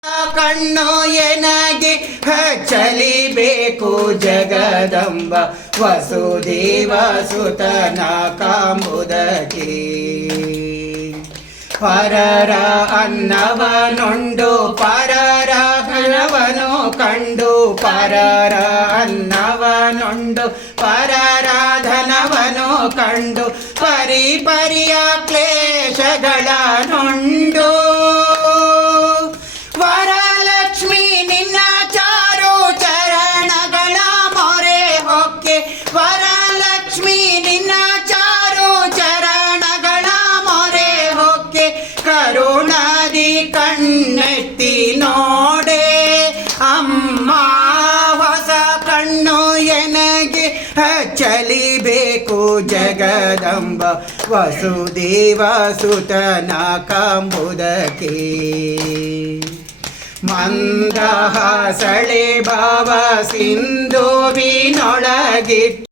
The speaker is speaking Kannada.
ಕಣ್ಣು ಎನಗೆ ಹಚ್ಚಲಿಬೇಕು ಜಗದಂಬ ವಸುದೇವ ಸುತನ ಕಾಂಬುದಕ್ಕೆ ಪರರ ಅನ್ನವನುಂಡು ಪರರ ಘನವನು ಕಂಡು ಪರರ ಅನ್ನವನುಂಡು ಪರರ ಧನವನು ಕಂಡು ಪರಿ ಪರಿಯ ಕ್ಲೇಶಗಳ ನುಂಡು ವರಲಕ್ಷ್ಮಿ ನಿನ್ನ ಚಾರು ಚರಣಗಳ ಮೊರೆ ಹೊಕ್ಕೆ ವರಲಕ್ಷ್ಮಿ ನಿನ್ನ ಚಾರು ಚರಣಗಳ ಮೊರೆ ಹೊಕ್ಕೆ ಕರುಣದಿ ಕಣ್ಣೆತ್ತಿ ನೋಡೆ ಅಮ್ಮ ಹೊಸ ಕಣ್ಣು ಎನಗೆ ಹಚ್ಚಲಿಬೇಕು ಜಗದಂಬ ವಸುದೇವ ಸುತನ ಕಾಂಬುದಕ್ಕೆ ಮಂದಹಾಸಳೆ ಭಾವ ಸಿಂಧುವಿನೊಳಗಿಟ್ಟು